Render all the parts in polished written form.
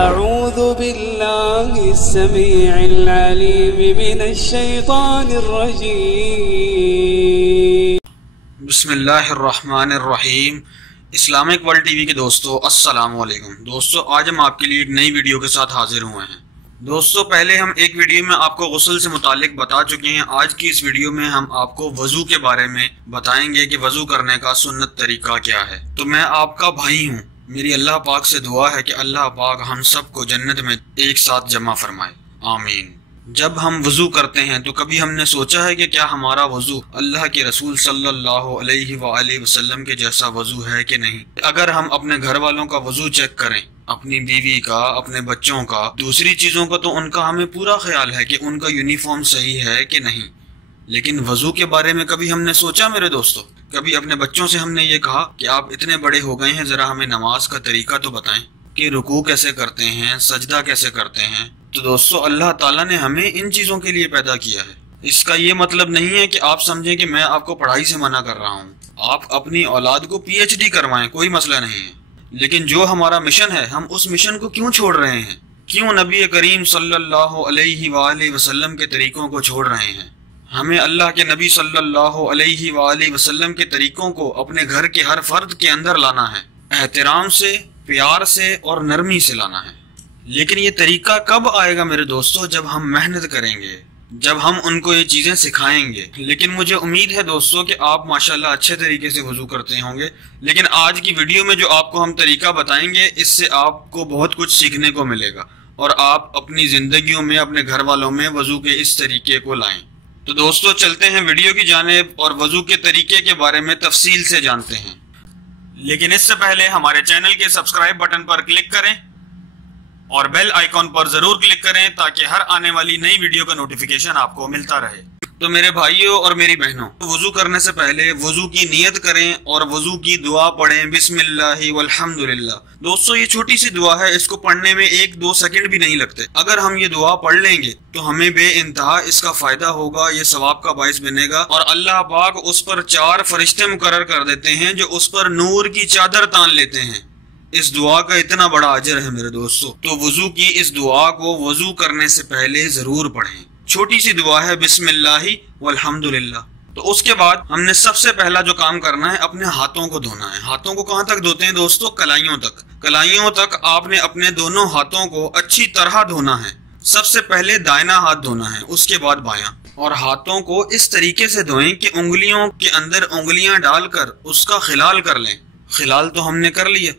अऊज़ु बिल्लाहिस्समीइल अलीम मिनश्शैतानिर्रजीम। बिस्मिल्लाहिर्रहमानिर्रहीम। Islamic world TV के दोस्तों अस्सलाम वालेकुम। दोस्तों आज हम आपके लिए एक नई वीडियो के साथ हाजिर हुए हैं। दोस्तों पहले हम एक वीडियो में आपको गुस्ल से मुतालिक बता चुके हैं। आज की इस वीडियो में हम आपको वजू के बारे में बताएंगे कि वजू करने का सुन्नत तरीका क्या है। तो मैं आपका भाई हूँ, मेरी अल्लाह पाक से दुआ है कि अल्लाह पाक हम सबको जन्नत में एक साथ जमा फरमाए, आमीन। जब हम वजू करते हैं तो कभी हमने सोचा है कि क्या हमारा वजू अल्लाह के रसूल सल्लल्लाहु अलैहि वसल्लम के जैसा वजू है कि नहीं। अगर हम अपने घर वालों का वजू चेक करें, अपनी बीवी का, अपने बच्चों का, दूसरी चीजों का, तो उनका हमें पूरा ख्याल है कि उनका यूनिफॉर्म सही है कि नहीं। लेकिन वजू के बारे में कभी हमने सोचा मेरे दोस्तों? कभी अपने बच्चों से हमने ये कहा कि आप इतने बड़े हो गए हैं, जरा हमें नमाज का तरीका तो बताएं कि रुकू कैसे करते हैं, सजदा कैसे करते हैं। तो दोस्तों अल्लाह ताला ने हमें इन चीजों के लिए पैदा किया है। इसका ये मतलब नहीं है कि आप समझें कि मैं आपको पढ़ाई से मना कर रहा हूँ। आप अपनी औलाद को PhD करवाएं, कोई मसला नहीं है। लेकिन जो हमारा मिशन है, हम उस मिशन को क्यों छोड़ रहे हैं? क्यों नबी करीम सल्लल्लाहु अलैहि वसल्लम के तरीकों को छोड़ रहे हैं? हमें अल्लाह के नबी सल्लल्लाहु अलैहि वसल्लम के तरीकों को अपने घर के हर फर्द के अंदर लाना है, एहतराम से, प्यार से और नरमी से लाना है। लेकिन ये तरीका कब आएगा मेरे दोस्तों? जब हम मेहनत करेंगे, जब हम उनको ये चीजें सिखाएंगे। लेकिन मुझे उम्मीद है दोस्तों कि आप माशाल्लाह अच्छे तरीके से वजू करते होंगे। लेकिन आज की वीडियो में जो आपको हम तरीका बताएंगे, इससे आपको बहुत कुछ सीखने को मिलेगा और आप अपनी जिंदगियों में, अपने घर वालों में वजू के इस तरीके को लाएं। तो दोस्तों चलते हैं वीडियो की जानिब और वजू के तरीके के बारे में तफसील से जानते हैं। लेकिन इससे पहले हमारे चैनल के सब्सक्राइब बटन पर क्लिक करें और बेल आइकॉन पर जरूर क्लिक करें ताकि हर आने वाली नई वीडियो का नोटिफिकेशन आपको मिलता रहे। तो मेरे भाइयों और मेरी बहनों, वजू करने से पहले वजू की नियत करें और वजू की दुआ पढ़ें, बिस्मिल्लाहि वल्हम्दुलिल्लाह। दोस्तों ये छोटी सी दुआ है, इसको पढ़ने में 1-2 सेकंड भी नहीं लगते। अगर हम ये दुआ पढ़ लेंगे तो हमें बेइंतहा इसका फायदा होगा, ये सवाब का बाइस बनेगा। और अल्लाह पाक उस पर 4 फरिश्ते मुकर्रर कर देते हैं जो उस पर नूर की चादर तान लेते हैं। इस दुआ का इतना बड़ा अजर है मेरे दोस्तों। तो वजू की इस दुआ को वजू करने से पहले जरूर पढ़ें। छोटी सी दुआ है, बिस्मिल्लाहि वल्हम्दुलिल्लाह। तो उसके बाद हमने सबसे पहला जो काम करना है, अपने हाथों को धोना है। हाथों को कहाँ तक धोते हैं दोस्तों? कलाइयों तक। कलाइयों तक आपने अपने दोनों हाथों को अच्छी तरह धोना है। सबसे पहले दाहिना हाथ धोना है, उसके बाद बायां। और हाथों को इस तरीके से धोएं कि उंगलियों के अंदर उंगलियां डालकर उसका खिलाल कर लें। खिलाल तो हमने कर लिया।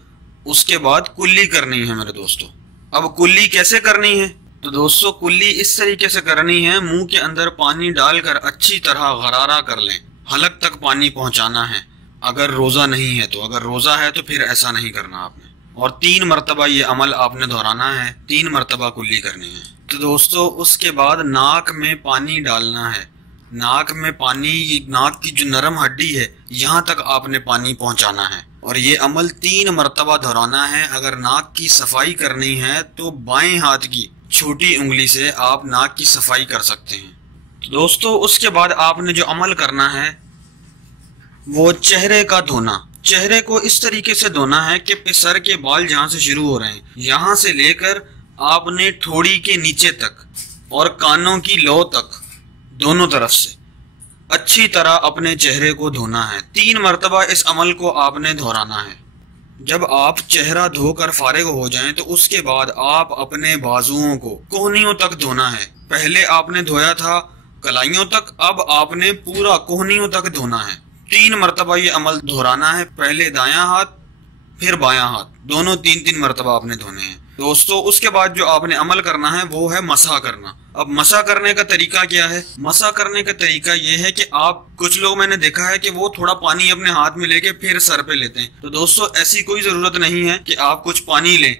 उसके बाद कुल्ली करनी है मेरे दोस्तों। अब कुल्ली कैसे करनी है? तो दोस्तों कुल्ली इस तरीके से करनी है, मुंह के अंदर पानी डालकर अच्छी तरह गरारा कर लें, हलक तक पानी पहुंचाना है। अगर रोजा नहीं है तो, अगर रोजा है तो फिर ऐसा नहीं करना आपने। और 3 मरतबा ये अमल आपने दोहराना है, 3 मरतबा कुल्ली करनी है। तो दोस्तों उसके बाद नाक में पानी डालना है। नाक में पानी, नाक की जो नरम हड्डी है यहाँ तक आपने पानी पहुंचाना है और ये अमल 3 मरतबा दोहराना है। अगर नाक की सफाई करनी है तो बाएं हाथ की छोटी उंगली से आप नाक की सफाई कर सकते हैं। तो दोस्तों उसके बाद आपने जो अमल करना है वो चेहरे का धोना। चेहरे को इस तरीके से धोना है कि सर के बाल जहाँ से शुरू हो रहे हैं, यहाँ से लेकर आपने ठोड़ी के नीचे तक और कानों की लौ तक, दोनों तरफ से अच्छी तरह अपने चेहरे को धोना है। 3 मरतबा इस अमल को आपने दोहराना है। जब आप चेहरा धोकर फारिग हो जाएं तो उसके बाद आप अपने बाजुओं को कोहनियों तक धोना है। पहले आपने धोया था कलाइयों तक, अब आपने पूरा कोहनियों तक धोना है। 3 मरतबा ये अमल दोहराना है। पहले दायां हाथ फिर बायां हाथ, दोनों 3-3 मरतबा आपने धोने हैं। दोस्तों उसके बाद जो आपने अमल करना है वो है मसा करना। अब मसा करने का तरीका क्या है? मसा करने का तरीका ये है कि आप, कुछ लोग मैंने देखा है कि वो थोड़ा पानी अपने हाथ में लेके फिर सर पे लेते हैं। तो दोस्तों ऐसी कोई जरूरत नहीं है कि आप कुछ पानी लें,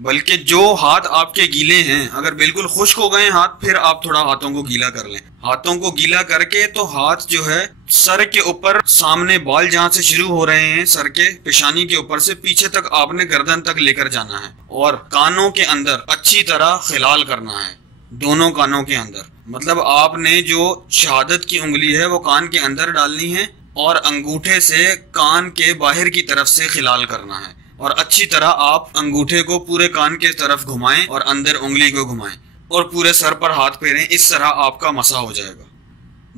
बल्कि जो हाथ आपके गीले हैं, अगर बिल्कुल खुश्क हो गए हाथ, फिर आप थोड़ा हाथों को गीला कर लें। हाथों को गीला करके तो हाथ जो है सर के ऊपर, सामने बाल जहाँ से शुरू हो रहे हैं, सर के पेशानी के ऊपर से पीछे तक आपने गर्दन तक लेकर जाना है और कानों के अंदर अच्छी तरह खिलाल करना है, दोनों कानों के अंदर। मतलब आपने जो शहादत की उंगली है वो कान के अंदर डालनी है और अंगूठे से कान के बाहर की तरफ से खिलाल करना है और अच्छी तरह आप अंगूठे को पूरे कान के तरफ घुमाएं और अंदर उंगली को घुमाएं और पूरे सर पर हाथ फेरें। इस तरह आपका मसा हो जाएगा।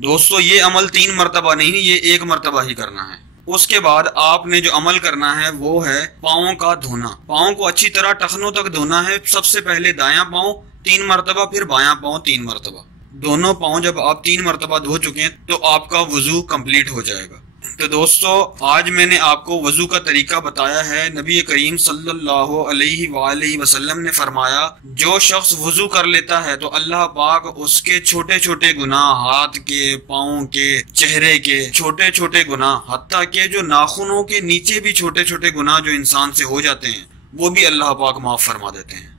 दोस्तों ये अमल 3 मरतबा नहीं, ये 1 मरतबा ही करना है। उसके बाद आपने जो अमल करना है वो है पाँव का धोना। पाँव को अच्छी तरह टखनों तक धोना है। सबसे पहले दायां पाँव 3 मरतबा, फिर बायां पाँव 3 मरतबा। दोनों पाँव जब आप 3 मरतबा धो चुके हैं तो आपका वजू कंप्लीट हो जाएगा। तो दोस्तों आज मैंने आपको वजू का तरीका बताया है। नबी करीम सल्लल्लाहु अलैहि वसल्लम ने फरमाया, जो शख्स वजू कर लेता है तो अल्लाह पाक उसके छोटे छोटे गुनाह, हाथ के, पाँव के, चेहरे के छोटे छोटे गुनाह, हत्ता के जो नाखूनों के नीचे भी छोटे छोटे गुनाह जो इंसान से हो जाते हैं, वो भी अल्लाह पाक माफ फरमा देते हैं।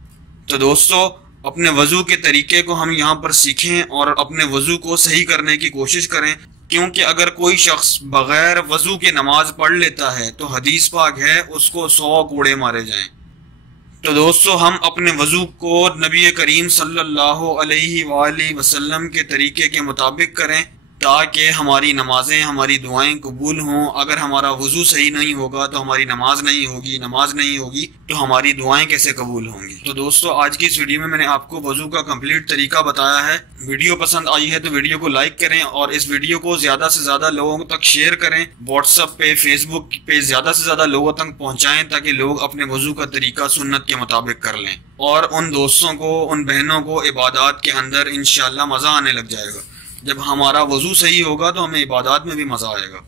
तो दोस्तों अपने वजू के तरीके को हम यहाँ पर सीखें और अपने वजू को सही करने की कोशिश करें, क्योंकि अगर कोई शख्स बगैर वजू के नमाज पढ़ लेता है तो हदीस पाक है उसको 100 कोड़े मारे जाएं। तो दोस्तों हम अपने वजू को नबी करीम सल्लल्लाहु अलैहि वसल्लम के तरीके के मुताबिक करें ताकि हमारी नमाजें, हमारी दुआएं कबूल हों। अगर हमारा वजू सही नहीं होगा तो हमारी नमाज नहीं होगी, नमाज नहीं होगी तो हमारी दुआएं कैसे कबूल होंगी। तो दोस्तों आज की इस वीडियो में मैंने आपको वजू का कंप्लीट तरीका बताया है। वीडियो पसंद आई है तो वीडियो को लाइक करें और इस वीडियो को ज्यादा से ज्यादा लोगों तक शेयर करें। व्हाट्सएप पे, फेसबुक पे ज्यादा से ज्यादा लोगों तक पहुंचाएं ताकि लोग अपने वजू का तरीका सुन्नत के मुताबिक कर लें और उन दोस्तों को, उन बहनों को इबादत के अंदर इंशाल्लाह मजा आने लग जाएगा। जब हमारा वजू सही होगा तो हमें इबादत में भी मजा आएगा।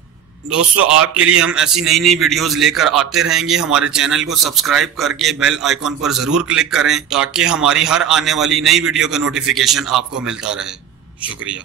दोस्तों आपके लिए हम ऐसी नई नई वीडियोस लेकर आते रहेंगे। हमारे चैनल को सब्सक्राइब करके बेल आइकॉन पर जरूर क्लिक करें ताकि हमारी हर आने वाली नई वीडियो का नोटिफिकेशन आपको मिलता रहे। शुक्रिया।